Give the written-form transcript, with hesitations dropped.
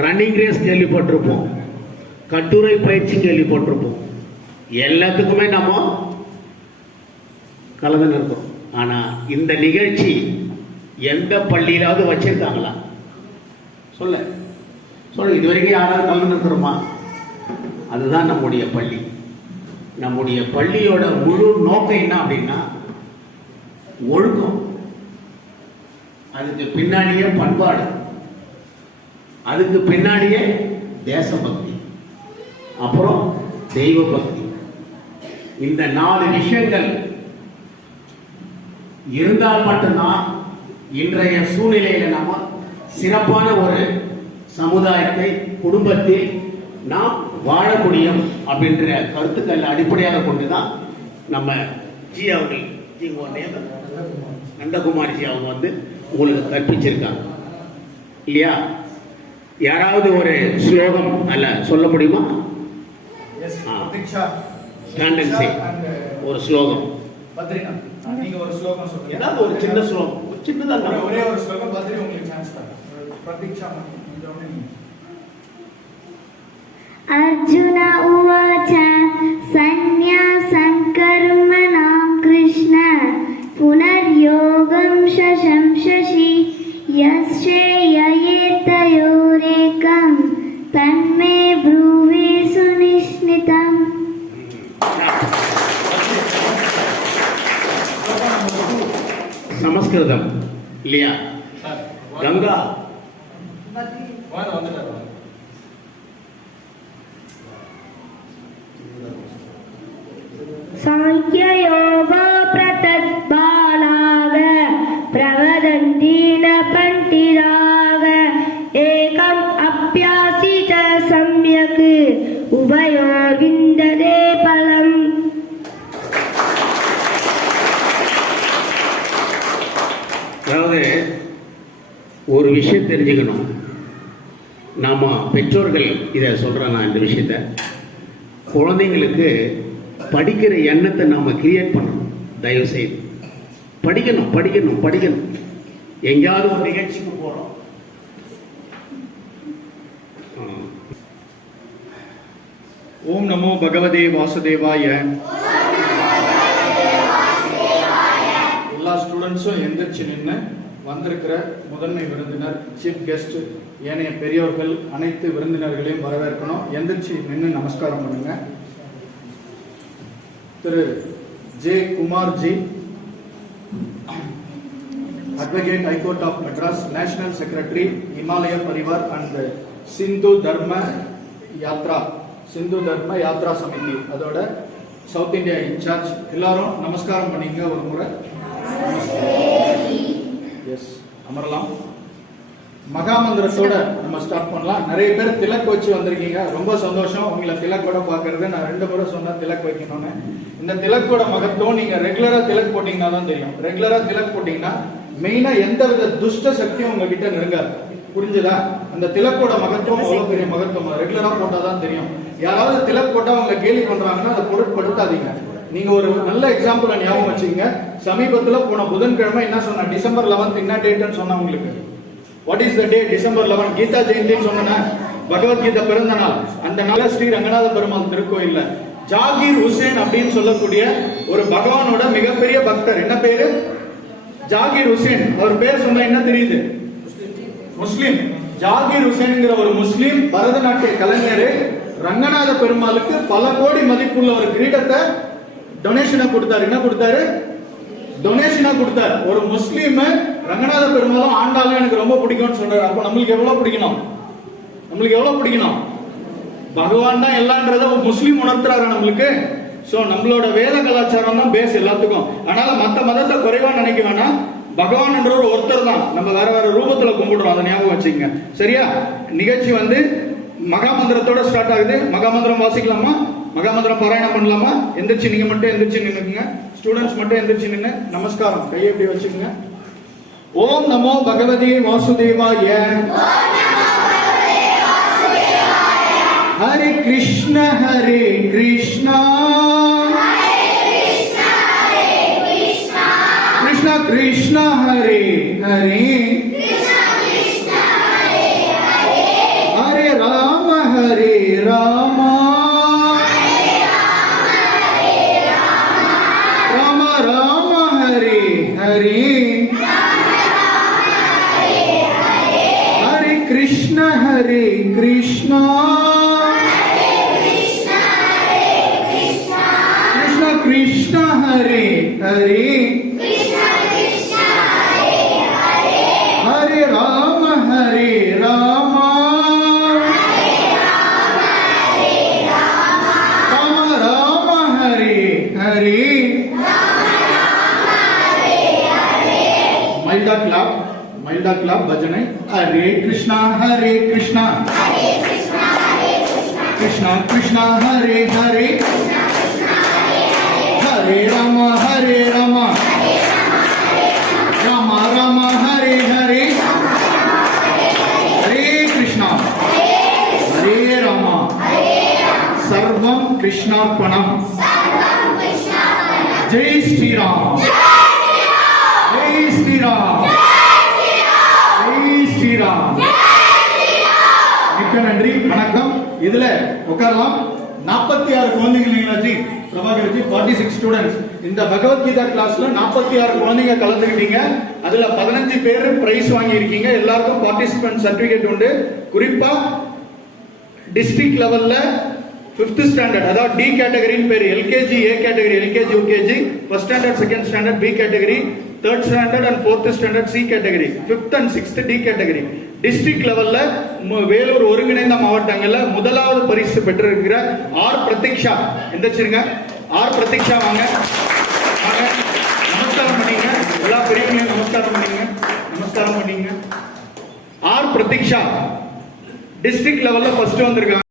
Running race கேள்விப்பட்டிருப்போம், கட்டுரை பயிற்சி கேள்விப்பட்டிருப்போம். எல்லாத்துக்குமே நம்ம கலந்து இருக்கோம். ஆனா இந்த நிகழ்ச்சி எந்த பள்ளியிலாவது வச்சிருக்காங்களா? சொல்ல இது வரைக்கும் யாராவது கலந்து இருக்கிறோமா? அதுதான் நம்முடைய பள்ளி. நம்முடைய பள்ளியோட முழு நோக்கம் என்ன அப்படின்னா ஒழுக்கம், அதுக்கு பின்னாடியே பண்பாடு, அதுக்கு பின்னாடியே தேசபக்தி, அப்புறம் தெய்வ பக்தி. இந்த 4 விஷயங்கள் இருந்தால் மட்டும்தான் இன்றைய சூழ்நிலையில நாம சிறப்பான ஒரு சமுதாயத்தை குடும்பத்தில் நாம் வாழ முடியும் அப்படின்ற கருத்துக்கள் அடிப்படையாக கொண்டுதான் நம்ம ஜி அவர்கள் நந்தகுமார் ஜி அவங்க வந்து உங்களுக்கு கற்பிச்சிருக்காங்க இல்லையா? யாராவது ஒரு ஸ்லோகம் அல்ல சொல்ல முடியுமா? ஒரு ஸ்லோகம், நீங்க ஒரு ஸ்லோகம் சொல்லுங்க. ஏதாவது ஒரு சின்ன ஸ்லோகம், சின்னதா ஒரே ஒரு ஸ்லோகம் பத்ரி உங்களுக்கு சான்ஸ் தரேன். பிரதீக்ஷா अर्जुन उवाच सन्न्यासं कर्मणां कृष्ण पुनर्योगं शशंससि यश्चेययेतयोरेकं तन्मे ब्रूहि सुनिश्चितम्. சமஸ்கிருதம் இல்லையா? கங்கா सांख्ययोगो प्रतद्बालाग प्रवदन्ति न पण्डिताग एकम् अभ्यासित सम्यक् उभयोर्विन्दते फलम्. அதாவது ஒரு விஷயம் தெரிஞ்சுக்கணும். நாம பெற்றோர்கள் இதை சொல்றேன். நான் இந்த விஷயத்த குழந்தைங்களுக்கு படிக்கிற எண்ணத்தை நாம கிரியேட் பண்ணணும். தயவு செய்து படிக்கணும் படிக்கணும் படிக்கணும். எங்கேயாவது ஒரு நிகழ்ச்சிக்கு போறோம், ஓம் நமோ பகவதே வாசுதேவாய. எல்லா ஸ்டூடெண்ட்ஸும் எந்திரிச்சு நின்று வந்திருக்கிற முதன்மை விருந்தினர், சீஃப் கெஸ்ட், ஏனைய பெரியோர்கள், அனைத்து விருந்தினர்களையும் வரவேற்கணும். எந்திரிச்சு நின்று நமஸ்காரம் பண்ணுங்க. திரு ஜே குமார்ஜி, advocate high court of Madras, national secretary Himalaya Parivar and Sindhu Dharma Yatra Samithi, அதோட சவுத் இந்தியா இன்சார்ஜ். எல்லாரும் நமஸ்காரம் பண்ணீங்க ஒரு முறை. எஸ், அமரலாம். மகாமந்திரத்தோட நம்ம ஸ்டார்ட் பண்ணலாம். நிறைய பேர் திலக் வச்சு வந்திருக்கீங்க, ரொம்ப சந்தோஷம். உங்களை திலக்கோட பாக்குறது. நான் 2 முறை சொன்னேன் திலக் வைக்கணும்னு. இந்த திலக்கோட மகத்துவம் நீங்க ரெகுலரா திலக் போட்டீங்கன்னா தான் தெரியும். ரெகுலரா திலக் போட்டீங்கன்னா மெயினா எந்த வித துஷ்ட சக்தியும் உங்ககிட்ட நெருங்காது. புரிஞ்சுதா? அந்த திலக்கோட மகத்துவம் அவ்வளவு பெரிய மகத்துவம். ரெகுலரா போட்டாதான் தெரியும். யாராவது திலக் போட்டா உங்களை கேலி பண்றாங்கன்னா அதை பொருட்படுத்தாதீங்க. நீங்க ஒரு நல்ல எக்ஸாம்பிள் ஞாபகம் வச்சுக்கீங்க. சமீபத்துல போன புதன்கிழமை என்ன சொன்ன? டிசம்பர் 11 என்ன டேட்னு சொன்னா உங்களுக்கு? What is the day? December 11 Gita ஜெயந்தின்னு சொன்னா, பகவத்கீதை பிறந்த நாள். அந்த நாள் ஸ்ரீ ரங்கநாத பெருமாள் திருக்கோயில்ல ஜாகீர் ஹுசேன் அப்படின்னு சொல்லக்கூடிய ஒரு பகவானோட மிகப்பெரிய பக்தர். என்ன பேரு? ஜாகீர் ஹுசேன். அவர் பேர் சொன்னா என்ன தெரியுது? முஸ்லிம். ஜாகீர் ஹுசேன்ங்கிற ஒரு முஸ்லிம் பரதநாட்டிய கலைஞர் ரங்கநாத பெருமாளுக்கு பல கோடி மதிப்புள்ள ஒரு கிரீடத்தை டொனேஷனா கொடுத்தாரு. என்ன கொடுத்தாரு? டொனேஷனா கொடுத்தாரு. ஒரு முஸ்லீம் ரங்கநாத பெருமாளும் ஆண்டாலும் எனக்கு ரொம்ப பிடிக்கும்னு சொல்றாரு. அப்ப நம்மளுக்கு எவ்வளவு பிடிக்கணும்? நம்மளுக்கு எவ்வளவு பிடிக்கணும்? பகவான் தான் எல்லான்றத ஒரு முஸ்லீம் உணர்த்துறாரு நம்மளுக்கு. சோ நம்மளோட வேத கலாச்சாரம் தான் பேஸ் எல்லாத்துக்கும். அதனால மத்த மதத்தை குறைவா நினைக்க வேணாம். பகவான் என்ற ஒரு ஒருத்தர் தான். நம்ம வேற வேற ரூபத்துல கும்பிடுறோம். அதை ஞாபகம் வச்சுக்கங்க. சரியா? நிகழ்ச்சி வந்து மகாமந்திரத்தோட ஸ்டார்ட் ஆகுது. மகாமந்திரம் வாசிக்கலாமா? மகாமந்திரம் பாராயணம் பண்ணலாமா? எந்திரிச்சு நீங்க மட்டும் எந்திரிச்சு நின்னுக்குங்க. ஸ்டூடெண்ட்ஸ் மட்டும் எந்திரிச்சு நின்று நமஸ்காரம் கையை எப்படி வச்சுக்கோங்க. ஓம் நமோ பகவதே வாசுதேவாய. ஹரே கிருஷ்ண ஹரே கிருஷ்ணா கிருஷ்ண கிருஷ்ண ஹரே ஹரே ராமா ராம ராம ஹரே ஹரே ஹரே கிருஷ்ண கிருஷ்ண कृष्ण हरे हरे हरे राम राम राम हरे हरे माइल्डा क्लब भजने हरे कृष्णा कृष्णा कृष्णा हरे हरे हरे राम राम राम हरे हरे हरे कृष्णा हरे राम सर्वं कृष्णार्पणम जय श्री राम जय श्री राम जय श्री राम மிக்க நன்றி வணக்கம் இதுல உட்காரலாம் 46 குழந்தைகள் இல்லைங்களா ஜி பிரபாகர் ஜி 46 ஸ்டூடெண்ட்ஸ் இந்த பகவத்கீதா கிளாஸ்ல 46 குழந்தைங்க கலந்துக்கிட்டீங்க அதுல 15 பேர் பிரைஸ் வாங்கி இருக்கீங்க எல்லாருக்கும் பார்ட்டிசிபென்ட் சர்டிபிகேட் உண்டு குறிப்பா டிஸ்ட்ரிக்ட் லெவல்ல 5th ஸ்டாண்டர்ட் அதாவது டி கேட்டகரியின் பேர் LKG A category LKG UKG first standard second standard B category third standard and fourth standard C category 5th and 6th D category district லெவல்ல வேலூர் ஒருங்கிணைந்த மாவட்டங்கள்ல முதலாவது பரிசு பெற்றிருக்கிற ஆர் பிரதீக்ஷா எந்திரிச்சிருங்க ஆர் பிரதீக்ஷா வாங்க நமஸ்காரம் பண்ணீங்க எல்லா பெரியவங்களையும் நமஸ்காரம் பண்ணீங்க ஆர் பிரதீக்ஷா டிஸ்ட்ரிக்ட் லெவல்ல ஃபர்ஸ்ட் வந்திருக்காங்க